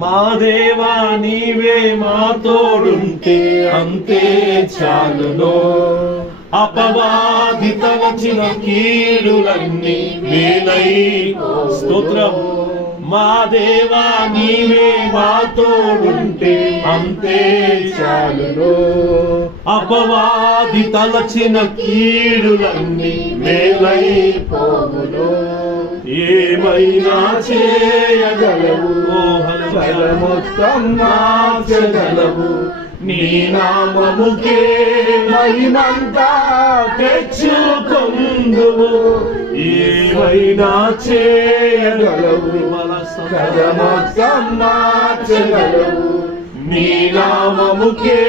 మా దేవా నీవే మా తోడుంటే అంతే చాలును. అపవాది తలచిన కీడులన్నీ మేలై స్తోత్రం. మా దేవా నీవే మా తోడుంటే అంతే చాలును. అపవాది తలచిన కీడులన్నీ మేలై పోవును. ఏమైనా చేయగలవు, మొత్తం మార్చగలవు. నీ నామముకే మహిమంతా తెచ్చుకొందువు. ఏమైనా చేయగలవు, మొత్తం మార్చగలవు. నీ నామముకే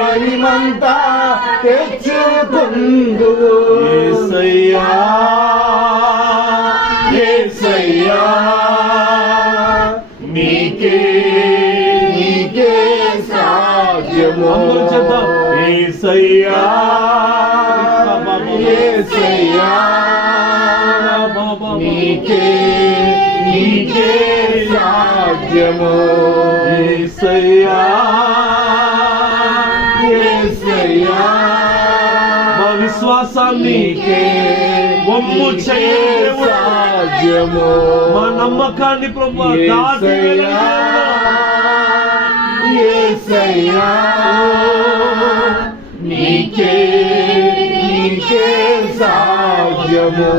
మహిమంతా తెచ్చుకొందువు. యేసయ్యా యేసయ్యా నీకే నీకే సాధ్యము. అందరూ చెప్దాం. యేసయ్యా యేసయ్యా నీకే నీకే సాధ్యము. యేసయ్యా యేసయ్యా మా విశ్వాసానికి వమ్ము చేయలేవు సాధ్యము. మా నమ్మకాన్ని ప్రభువా దాటివేయలేవు. యేసయ్యా నీకే నీకే సాధ్యము.